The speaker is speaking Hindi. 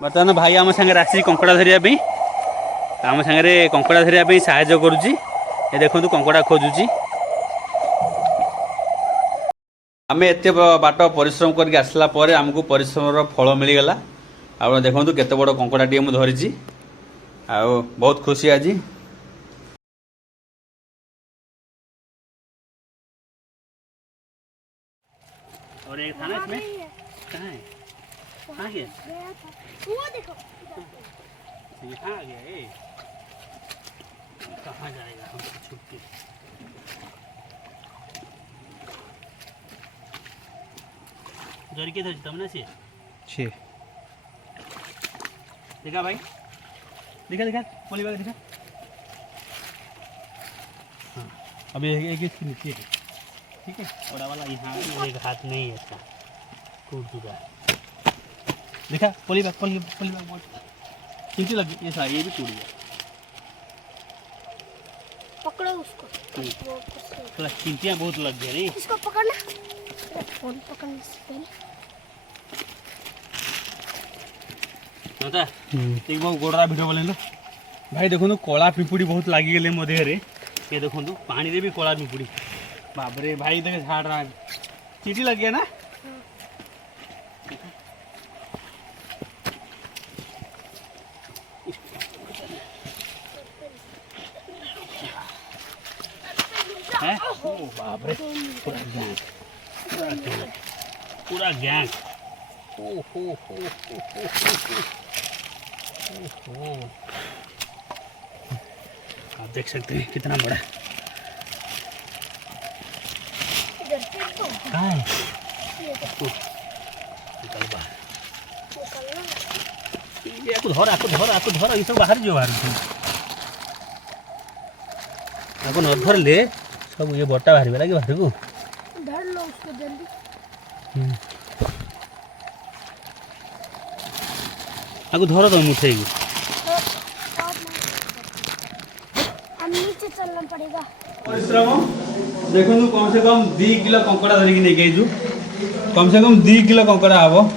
बर्तमान भाई आम सागर आसी कंकड़ा धरिया आम सागर कंकड़ा धरिया साहाय्य करुच्ची ये देखो कंकड़ा खोजुची आम एत बाट परिश्रम करके आसला आमको परिश्रम फल मिलगला आ देखो केते बड़ कंकड़ा टी धरी आ बहुत खुशी आज और एक था ना इसमें कहाँ है कहाँ गया वो देखो ये कहाँ गया ये कहाँ जाएगा हमको छुप के जोर के धर तमने से छे देखा भाई दिखा दिखा पोली बाग दिखा हाँ अभी एक इसके नीचे है ठीक है बड़ा वाला यहाँ एक हाथ नहीं है इसका टूट चुका है देखा पोली बाग बहुत चींटी लग गई ये भी टूट गया पकड़ो उसको थोड़ा चींटियाँ बहुत लग गया रे इसको पकड़ना फोन पकड़ने से पहले एक बार गोड़ा भिडियो बोले भाई देखो कला पिंपुड़ी बहुत लगिगले मो देहरे ये देखो पानी रे भी कला पिंपुड़ी बाबरे भाई देखे झाड़ रहा चींटी लग गया ना है ओ बाबरे पूरा गैंग ओ हो आप देख सकते हैं कितना बड़ा कहाँ है निकल बाहर आपको धर ये सब बाहर जो बाहर आपको न धर ले सब ये बट्टा बाहर लगे बाहर को धर लो उसको जल्दी आपको धर तो मुठेगी हम नीचे चलना पड़ेगा परिश्रम देखो कम से कम 2 किलो कंकड़ा धरिकी नहीं कम से कम 2 किलो कंकड़ा हम